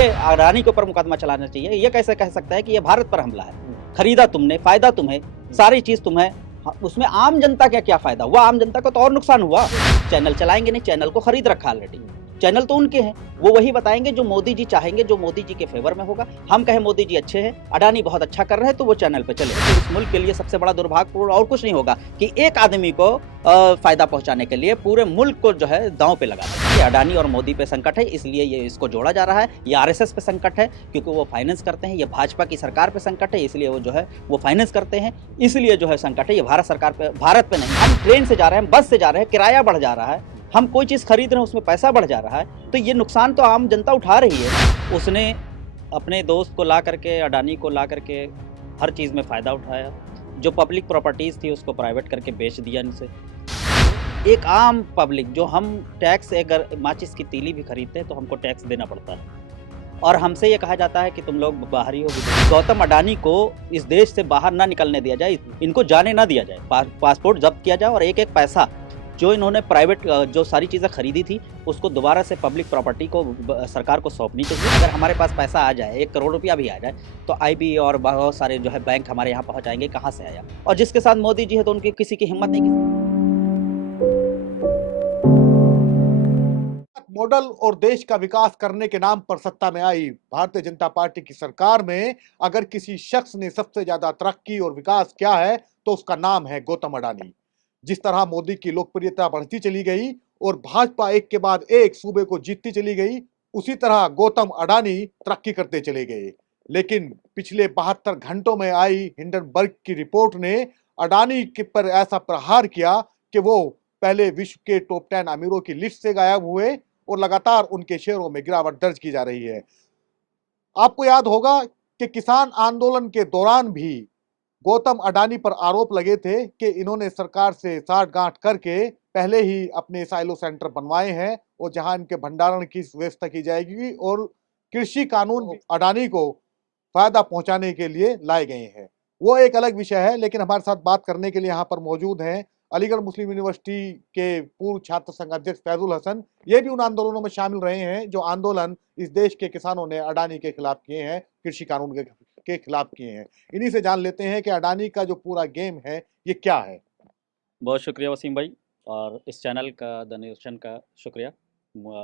ये अडानी के ऊपर मुकदमा चलाना चाहिए। ये कैसे कह सकता है कि ये भारत पर हमला है? खरीदा तुमने, फायदा तुम्हें, सारी चीज तुम्हें, उसमें आम जनता का क्या फायदा हुआ? आम जनता को तो और नुकसान हुआ। चैनल चलाएंगे नहीं, चैनल को खरीद रखा ऑलरेडी। चैनल तो उनके हैं, वो वही बताएंगे जो मोदी जी चाहेंगे, जो मोदी जी के फेवर में होगा। हम कहें मोदी जी अच्छे हैं, अडानी बहुत अच्छा कर रहे हैं, तो वो चैनल पे चले। तो इस मुल्क के लिए सबसे बड़ा दुर्भाग्यपूर्ण और कुछ नहीं होगा कि एक आदमी को फायदा पहुंचाने के लिए पूरे मुल्क को जो है दांव पे लगा दें। ये अडानी और मोदी पे संकट है, इसलिए ये इसको जोड़ा जा रहा है। ये आरएसएस पे संकट है क्योंकि वो फाइनेंस करते हैं। ये भाजपा की सरकार पे संकट है, इसलिए वो जो है वो फाइनेंस करते हैं, इसलिए जो है संकट है। ये भारत सरकार पे, भारत पे नहीं। हम ट्रेन से जा रहे हैं, बस से जा रहे हैं, किराया बढ़ जा रहा है, हम कोई चीज खरीद रहे हैं उसमें पैसा बढ़ जा रहा है, तो ये नुकसान तो आम जनता उठा रही है। उसने अपने दोस्त को ला करके, अडानी को ला करके हर चीज में फायदा उठाया। जो पब्लिक प्रॉपर्टीज थी उसको प्राइवेट करके बेच दिया इनसे। एक आम पब्लिक, जो हम टैक्स, अगर माचिस की तीली भी खरीदते हैं तो हमको टैक्स देना पड़ता है, और हमसे ये कहा जाता है कि तुम लोग बाहरी हो। गौतम अडानी को इस देश से बाहर ना निकलने दिया जाए, इनको जाने ना दिया जाए, पासपोर्ट जब्त किया जाए, और एक एक पैसा जो इन्होंने प्राइवेट जो सारी चीज़ें खरीदी थी उसको दोबारा से पब्लिक प्रॉपर्टी को सरकार को सौंपनी चाहिए। अगर हमारे पास पैसा आ जाए, 1 करोड़ रुपया भी आ जाए, तो आईबी और बहुत सारे जो है बैंक हमारे यहाँ पहुँच जाएंगे। कहाँ से आया? और जिसके साथ मोदी जी है तो उनकी किसी की हिम्मत नहीं। मॉडल और देश का विकास करने के नाम पर सत्ता में आई भारतीय जनता पार्टी की सरकार में अगर किसी शख्स ने सबसे ज्यादा तरक्की और विकास किया है तो उसका नाम है गौतम अडानी। जिस तरह मोदी की लोकप्रियता बढ़ती चली गई और भाजपा एक के बाद एक सूबे को जीतती चली गई, उसी तरह गौतम अडानी तरक्की करते चले गए। लेकिन पिछले 72 घंटों में आई हिंडनबर्ग की रिपोर्ट ने अडानी के पर ऐसा प्रहार किया कि वो पहले विश्व के टॉप 10 अमीरों की लिस्ट से गायब हुए और लगातार उनके शेयरों में गिरावट दर्ज की जा रही है। आपको याद होगा कि किसान आंदोलन के दौरान भी गौतम अडानी पर आरोप लगे थे कि इन्होंने सरकार से साठगांठ करके पहले ही अपने साइलो सेंटर बनवाए हैं और जहां इनके भंडारण की व्यवस्था की जाएगी, और कृषि कानून अडानी को फायदा पहुंचाने के लिए लाए गए हैं। वो एक अलग विषय है, लेकिन हमारे साथ बात करने के लिए यहाँ पर मौजूद हैं अलीगढ़ मुस्लिम यूनिवर्सिटी के पूर्व छात्र संघ अध्यक्ष फैजुल हसन। ये भी उन आंदोलनों में शामिल रहे हैं जो आंदोलन इस देश के किसानों ने अडानी के खिलाफ किए हैं, कृषि कानून के खिलाफ किए हैं। इन्हीं से जान लेते हैं कि अडानी का जो पूरा गेम है ये क्या है। बहुत शुक्रिया वसीम भाई, और इस चैनल का धन्यवाद का शुक्रिया।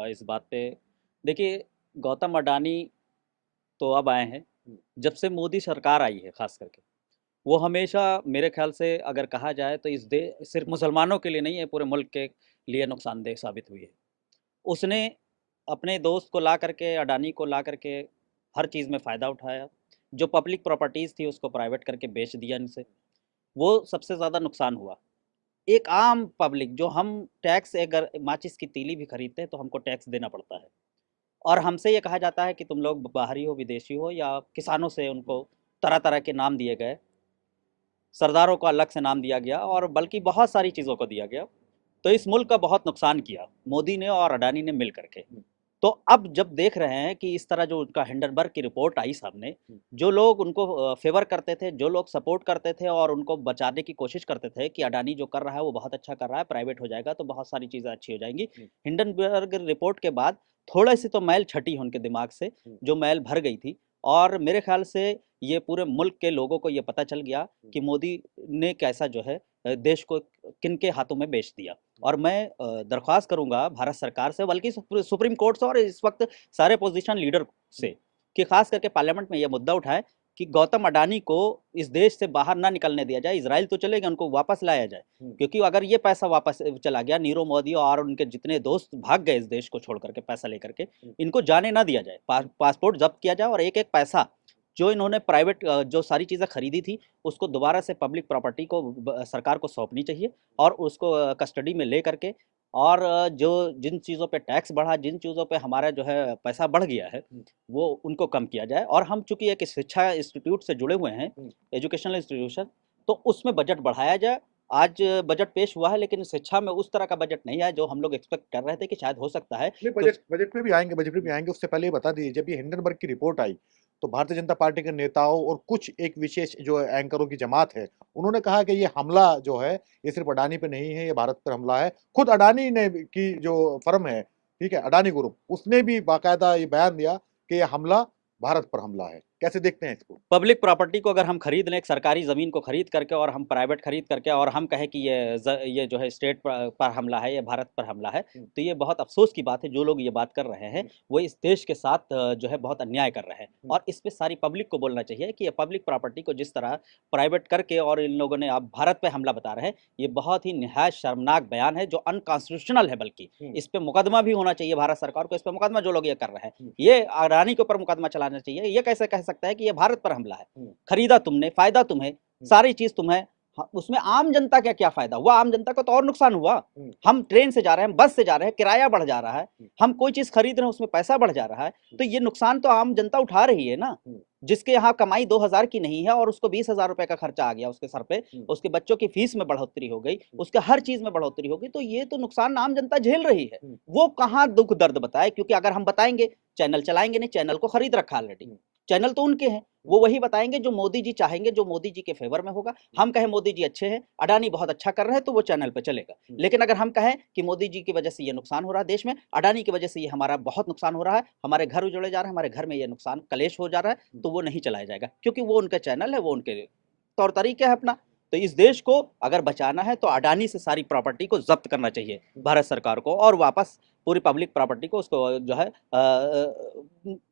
इस बात पे देखिए, गौतम अडानी तो अब आए हैं, जब से मोदी सरकार आई है खास करके। वो हमेशा, मेरे ख्याल से अगर कहा जाए तो इस देश सिर्फ मुसलमानों के लिए नहीं है, पूरे मुल्क के लिए नुकसानदेह साबित हुई है। उसने अपने दोस्त को ला करके, अडानी को ला करके हर चीज़ में फ़ायदा उठाया। जो पब्लिक प्रॉपर्टीज़ थी उसको प्राइवेट करके बेच दिया इनसे, वो सबसे ज़्यादा नुकसान हुआ। एक आम पब्लिक, जो हम टैक्स, अगर माचिस की तीली भी खरीदते हैं तो हमको टैक्स देना पड़ता है, और हमसे ये कहा जाता है कि तुम लोग बाहरी हो, विदेशी हो, या किसानों से उनको तरह तरह के नाम दिए गए, सरदारों को अलग से नाम दिया गया, और बल्कि बहुत सारी चीज़ों को दिया गया। तो इस मुल्क का बहुत नुकसान किया मोदी ने और अडानी ने मिल करके। तो अब जब देख रहे हैं कि इस तरह जो उनका हिंडनबर्ग की रिपोर्ट आई सामने, जो लोग उनको फेवर करते थे, जो लोग सपोर्ट करते थे और उनको बचाने की कोशिश करते थे कि अडानी जो कर रहा है वो बहुत अच्छा कर रहा है, प्राइवेट हो जाएगा तो बहुत सारी चीज़ें अच्छी हो जाएंगी। हिंडनबर्ग रिपोर्ट के बाद थोड़ी सी तो मैल छटी उनके दिमाग से, जो मैल भर गई थी। और मेरे ख्याल से ये पूरे मुल्क के लोगों को ये पता चल गया कि मोदी ने कैसा जो है देश को किन के हाथों में बेच दिया। और मैं दरख्वास्त करूंगा भारत सरकार से, बल्कि सुप्रीम कोर्ट से, और इस वक्त सारे पोजीशन लीडर से, कि खास करके पार्लियामेंट में यह मुद्दा उठाए कि गौतम अडानी को इस देश से बाहर ना निकलने दिया जाए। इजराइल तो चलेगा, उनको वापस लाया जाए, क्योंकि अगर ये पैसा वापस चला गया, नीरव मोदी और उनके जितने दोस्त भाग गए इस देश को छोड़ करके पैसा लेकर के, इनको जाने ना दिया जाए। पासपोर्ट जब्त किया जाए, और एक एक पैसा जो इन्होंने प्राइवेट जो सारी चीज़ें खरीदी थी उसको दोबारा से पब्लिक प्रॉपर्टी को सरकार को सौंपनी चाहिए, और उसको कस्टडी में ले करके, और जो जिन चीज़ों पे टैक्स बढ़ा, जिन चीज़ों पे हमारा जो है पैसा बढ़ गया है, वो उनको कम किया जाए। और हम चूंकि एक शिक्षा इंस्टीट्यूट से जुड़े हुए हैं, एजुकेशनल इंस्टीट्यूशन, तो उसमें बजट बढ़ाया जाए। आज बजट पेश हुआ है, लेकिन शिक्षा में उस तरह का बजट नहीं है जो हम लोग एक्सपेक्ट कर रहे थे कि शायद हो सकता है। नहीं, तो बजट में भी आएंगे, बजट में भी आएंगे। उससे पहले ये बता दीजिए, जब ये हिंडनबर्ग की रिपोर्ट आई तो भारतीय जनता पार्टी के नेताओं और कुछ एक विशेष जो एंकरों की जमात है, उन्होंने कहा कि ये हमला जो है ये सिर्फ अडानी पे नहीं है, ये भारत पर हमला है। खुद अडानी ने की जो फर्म है, ठीक है, अडानी ग्रुप, उसने भी बाकायदा ये बयान दिया कि यह हमला भारत पर हमला है। कैसे देखते हैं इसको? पब्लिक प्रॉपर्टी को अगर हम खरीद लें, एक सरकारी ज़मीन को खरीद करके और हम प्राइवेट खरीद करके और हम कहें कि ये जो है स्टेट पर हमला है, ये भारत पर हमला है, तो ये बहुत अफ़सोस की बात है। जो लोग ये बात कर रहे हैं, वो इस देश के साथ जो है बहुत अन्याय कर रहे हैं और इस पे सारी पब्लिक को बोलना चाहिए कि ये पब्लिक प्रॉपर्टी को जिस तरह प्राइवेट करके और इन लोगों ने अब भारत पे हमला बता रहे हैं, ये बहुत ही निहायत शर्मनाक बयान है जो अनकॉन्स्टिट्यूशनल है बल्कि। इस पे मुकदमा भी होना चाहिए भारत सरकार को, इस पे मुकदमा जो लोग ये कर रहे हैं। ये अडानी के ऊपर मुकदमा चलाना चाहिए। ये कैसे कह सकता है कि ये भारत पर हमला है? खरीदा तुमने, फ़ायदा तुम्हें, सारी चीज़ तुम्हें उसमें आम जनता का क्या फ़ायदा हुआ? आम जनता को तो और नुकसान हुआ। हम ट्रेन से जा रहे हैं, बस से जा रहे हैं, किराया बढ़ जा रहा है, हम कोई चीज़ खरीद रहे हैं उसमें पैसा बढ़ जा रहा है, तो ये नुकसान तो आम जनता उठा रही है ना। जिसके यहाँ कमाई 2000 की नहीं है और उसको 20,000 रुपए का खर्चा आ गया उसके सर पे, उसके बच्चों की फीस में बढ़ोतरी हो गई, उसके हर चीज़ में बढ़ोतरी हो गई, तो ये तो नुकसान आम जनता झेल रही है। वो कहाँ दुःख दर्द बताए, क्योंकि अगर हम बताएँगे, चैनल चलाएँगे नहीं, चैनल को खरीद रखा ऑलरेडी। चैनल तो उनके हैं, वो वही बताएँगे जो मोदी जी चाहेंगे, जो मोदी जी के फ़ेवर में होगा। हम कहें मोदी जी अच्छे हैं, अडानी बहुत अच्छा कर रहे हैं, तो वो चैनल पे चलेगा। लेकिन अगर हम कहें कि मोदी जी की वजह से ये नुकसान हो रहा है देश में, अडानी की वजह से ये हमारा बहुत नुकसान हो रहा है, हमारे घर उजड़े जा रहे हैं, हमारे घर में ये नुकसान क्लेश हो जा रहा है, तो वो नहीं चलाया जाएगा, क्योंकि वो उनका चैनल है, वो उनके तौर तरीके है अपना। तो इस देश को अगर बचाना है तो अडानी से सारी प्रॉपर्टी को ज़ब्त करना चाहिए भारत सरकार को और वापस पूरी पब्लिक प्रॉपर्टी को उसको जो है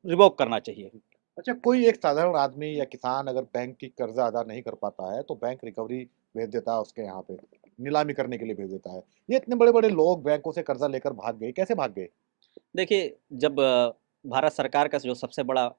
रिवोक करना चाहिए। अच्छा, कोई एक साधारण आदमी या किसान अगर बैंक की कर्जा अदा नहीं कर पाता है, तो बैंक रिकवरी भेज देता है उसके यहाँ पे, नीलामी करने के लिए भेज देता है। ये इतने बड़े-बड़े लोग बैंकों से कर्जा लेकर भाग गए, कैसे भाग गए? देखिए, जब भारत सरकार का जो सबसे बड़ा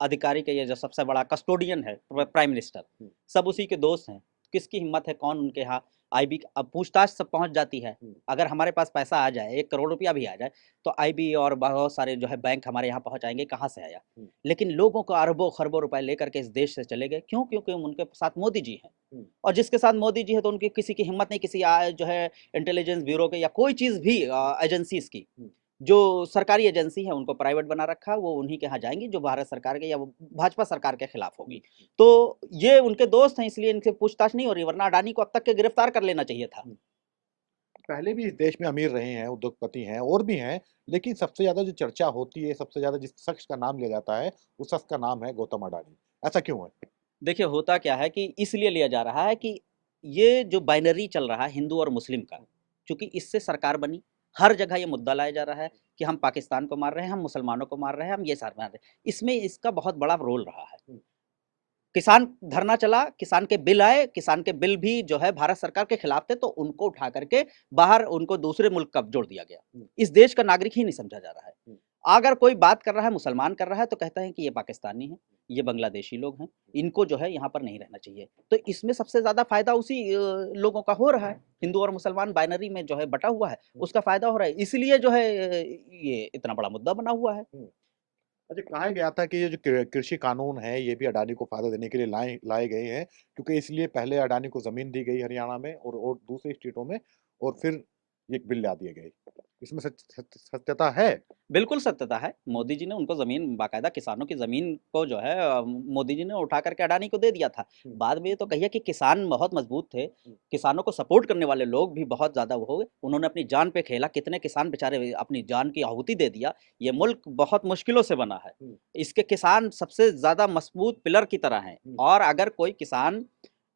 अधिकारी का ये जो सबसे बड़ा कस्टोडियन है प्राइम मिनिस्टर, सब उसी के दोस्त हैं। किसकी हिम्मत है, कौन उनके यहाँ आईबी अब पूछताछ सब पहुँच जाती है। अगर हमारे पास पैसा आ जाए, 1 करोड़ रुपया भी आ जाए, तो आईबी और बहुत सारे जो है बैंक हमारे यहाँ पहुँच आएँगे, कहाँ से आया? लेकिन लोगों को अरबों-खरबों रुपए लेकर के इस देश से चले गए, क्यों? क्योंकि उनके साथ मोदी जी हैं। और जिसके साथ मोदी जी हैं, तो उनकी किसी की हिम्मत नहीं, किसी जो है इंटेलिजेंस ब्यूरो के या कोई चीज़ भी एजेंसीज़ की। जो सरकारी एजेंसी है उनको प्राइवेट बना रखा है, वो उन्हीं के यहाँ जाएँगी जो भारत सरकार के या वो भाजपा सरकार के खिलाफ होगी। तो ये उनके दोस्त हैं, इसलिए इनसे पूछताछ नहीं हो रही, वरना अडानी को अब तक के गिरफ्तार कर लेना चाहिए था। पहले भी इस देश में अमीर रहे हैं, उद्योगपति हैं और भी हैं, लेकिन सबसे ज़्यादा जो चर्चा होती है, सबसे ज़्यादा जिस शख्स का नाम लिया जाता है, उस शख्स का नाम है गौतम अडानी। ऐसा क्यों है? देखिए, होता क्या है कि इसलिए लिया जा रहा है कि ये जो बाइनरी चल रहा है हिंदू और मुस्लिम का, चूँकि इससे सरकार बनी, हर जगह ये मुद्दा लाया जा रहा है कि हम पाकिस्तान को मार रहे हैं, हम मुसलमानों को मार रहे हैं, हम ये सार मार रहे हैं। इसमें इसका बहुत बड़ा रोल रहा है। किसान धरना चला, किसान के बिल आए, किसान के बिल भी जो है भारत सरकार के खिलाफ थे, तो उनको उठा करके बाहर उनको दूसरे मुल्क का जोड़ दिया गया। इस देश का नागरिक ही नहीं समझा जा रहा है। अगर कोई बात कर रहा है, मुसलमान कर रहा है, तो कहते हैं कि ये पाकिस्तानी हैं, ये बांग्लादेशी लोग हैं, इनको जो है यहाँ पर नहीं रहना चाहिए। तो इसमें सबसे ज़्यादा फ़ायदा उसी लोगों का हो रहा है। हिंदू और मुसलमान बाइनरी में जो है बँटा हुआ है, उसका फ़ायदा हो रहा है। इसलिए जो है ये इतना बड़ा मुद्दा बना हुआ है। अच्छा, कहा गया था कि ये जो कृषि कानून है, ये भी अडानी को फ़ायदा देने के लिए लाए लाए गए हैं, क्योंकि इसलिए पहले अडानी को ज़मीन दी गई हरियाणा में और दूसरी स्टेटों में और फिर ये बिल ला दिए गए। इसमें सत्यता है? बिल्कुल सत्यता है। मोदी जी ने उनको ज़मीन बाकायदा किसानों की ज़मीन को जो है मोदी जी ने उठा कर के अडानी को दे दिया था। बाद में ये तो कहिए कि किसान बहुत मज़बूत थे, किसानों को सपोर्ट करने वाले लोग भी बहुत ज़्यादा वो हो गए। उन्होंने अपनी जान पे खेला, कितने किसान बेचारे अपनी जान की आहुति दे दिया। ये मुल्क बहुत मुश्किलों से बना है। इसके किसान सबसे ज़्यादा मज़बूत पिलर की तरह हैं और अगर कोई किसान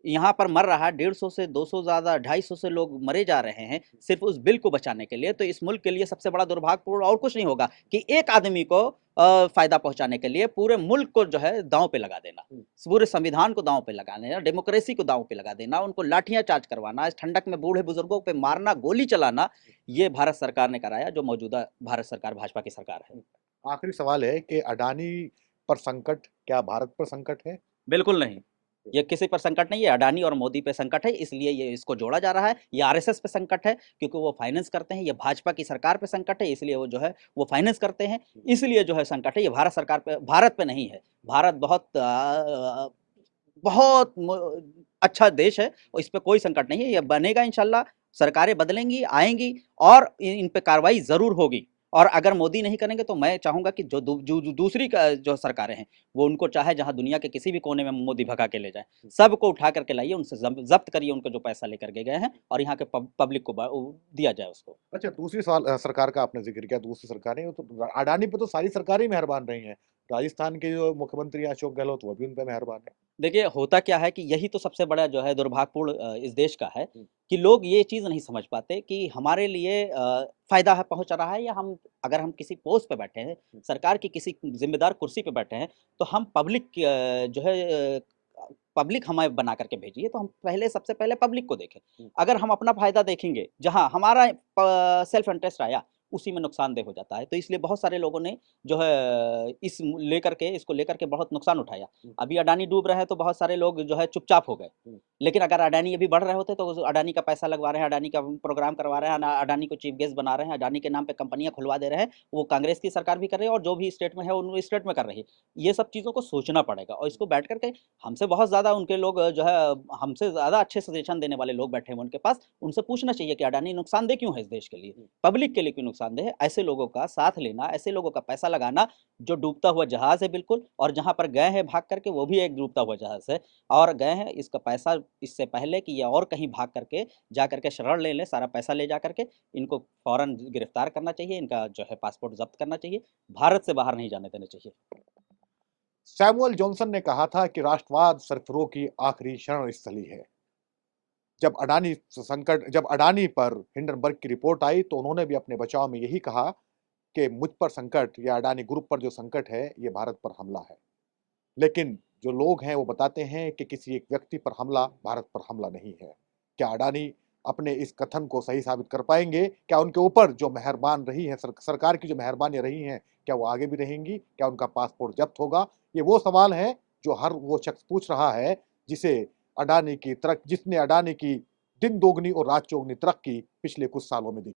यहाँ पर मर रहा है 150 से 200 ज़्यादा 250 से लोग मरे जा रहे हैं सिर्फ उस बिल को बचाने के लिए, तो इस मुल्क के लिए सबसे बड़ा दुर्भाग्यपूर्ण और कुछ नहीं होगा कि एक आदमी को फ़ायदा पहुँचाने के लिए पूरे मुल्क को जो है दाँव पे लगा देना। पूरे संविधान को दाँव पे लगा देना, डेमोक्रेसी को दाँव पे लगा देना, उनको लाठियाँ चार्ज करवाना, इस ठंडक में बूढ़े-बुज़ुर्गों पे मारना, गोली चलाना, ये भारत सरकार ने कराया जो मौजूदा भारत सरकार भाजपा की सरकार है। आखिरी सवाल है कि अडानी पर संकट क्या भारत पर संकट है? बिल्कुल नहीं। ये किसी पर संकट नहीं है, अडानी और मोदी पे संकट है, इसलिए ये इसको जोड़ा जा रहा है। ये आरएसएस पे संकट है, क्योंकि वो फाइनेंस करते हैं। ये भाजपा की सरकार पे संकट है, इसलिए वो जो है वो फाइनेंस करते हैं। इसलिए जो है संकट है, ये भारत पे नहीं है। भारत बहुत अच्छा देश है और इस पे कोई संकट नहीं है। ये बनेगा इंशाल्लाह, सरकारें बदलेंगी, आएँगी और इन पे कार्रवाई ज़रूर होगी। और अगर मोदी नहीं करेंगे तो मैं चाहूँगा कि जो दूसरी जो सरकारें हैं, वो उनको चाहे जहाँ दुनिया के किसी भी कोने में मोदी भगा के ले जाए, सबको उठा करके लाइए, उनसे ज़ब्त करिए उनको जो पैसा लेकर के गए हैं और यहाँ के पब्लिक को दिया जाए उसको। अच्छा, दूसरी सरकार का आपने ज़िक्र किया, दूसरी सरकारें, वो तो अडानी पे तो सारी सरकारें ही मेहरबान रही हैं। राजस्थान के जो मुख्यमंत्री हैं अशोक गहलोत, वो भी उन पे मेहरबान हैं। देखिए, होता क्या है कि यही तो सबसे बड़ा जो है दुर्भाग्यपूर्ण इस देश का है हुँ। कि लोग ये चीज़ नहीं समझ पाते कि हमारे लिए फ़ायदा है पहुँच रहा है या अगर हम किसी पोस्ट पे बैठे हैं, सरकार की किसी ज़िम्मेदार कुर्सी पे बैठे हैं, तो हम जो है पब्लिक हमें बना करके भेजी है, तो हम सबसे पहले पब्लिक को देखें। हुँ। अगर हम अपना फ़ायदा देखेंगे, जहाँ हमारा सेल्फ इंटरेस्ट आया, उसी में नुकसानदेह हो जाता है। तो इसलिए बहुत सारे लोगों ने जो है इसको लेकर के बहुत नुकसान उठाया। हुँ। अभी अडानी डूब रहे हैं तो बहुत सारे लोग जो है चुपचाप हो गए। हुँ। लेकिन अगर अडानी अभी बढ़ रहे होते तो अडानी का पैसा लगवा रहे हैं, अडानी का प्रोग्राम करवा रहे हैं, अडानी को चीफ गेस्ट बना रहे हैं, अडानी के नाम पे कंपनियाँ खुलवा दे रहे हैं। वो कांग्रेस की सरकार भी कर रही है और जो भी स्टेट में है उन स्टेट में कर रही है। ये सब चीज़ों को सोचना पड़ेगा और इसको बैठ कर के हमसे बहुत ज़्यादा उनके लोग जो है हमसे ज़्यादा अच्छे सजेशन देने वाले लोग बैठे हैं उनके पास। उनसे पूछना चाहिए कि अडानी नुकसानदेह क्यों है इस देश के लिए? पब्लिक के लिए क्यों नुकसानदेह है? ऐसे लोगों का साथ लेना, ऐसे लोगों का पैसा लगाना जो डूबता हुआ जहाज़ है बिल्कुल और जहाँ पर गए हैं भाग करके वो भी एक डूबता हुआ जहाज़ है और गए हैं इसका पैसा इससे पहले कि ये और कहीं भाग करके जा करके शरण ले लें, सारा पैसा ले जा करके इनको फ़ौरन गिरफ्तार करना चाहिए, इनका जो है पासपोर्ट ज़ब्त करना चाहिए, भारत से बाहर नहीं जाने देना चाहिए। सैमुअल जॉनसन ने कहा था कि राष्ट्रवाद सरफरों की आखिरी शरण स्थली है। जब अडानी पर हिंडनबर्ग की रिपोर्ट आई तो उन्होंने भी अपने बचाव में यही कहा कि मुझ पर संकट या अडानी ग्रुप पर जो संकट है, ये भारत पर हमला है। लेकिन जो लोग हैं वो बताते हैं कि किसी एक व्यक्ति पर हमला भारत पर हमला नहीं है। क्या अडानी अपने इस कथन को सही साबित कर पाएँगे? क्या उनके ऊपर जो मेहरबान रही है सरकार की जो मेहरबानियाँ रही हैं, क्या वो आगे भी रहेंगी? क्या उनका पासपोर्ट जब्त होगा? ये वो सवाल हैं जो हर वो शख्स पूछ रहा है जिसे जिसने अडानी की दिन दोगुनी और रात चौगुनी तरक्की पिछले कुछ सालों में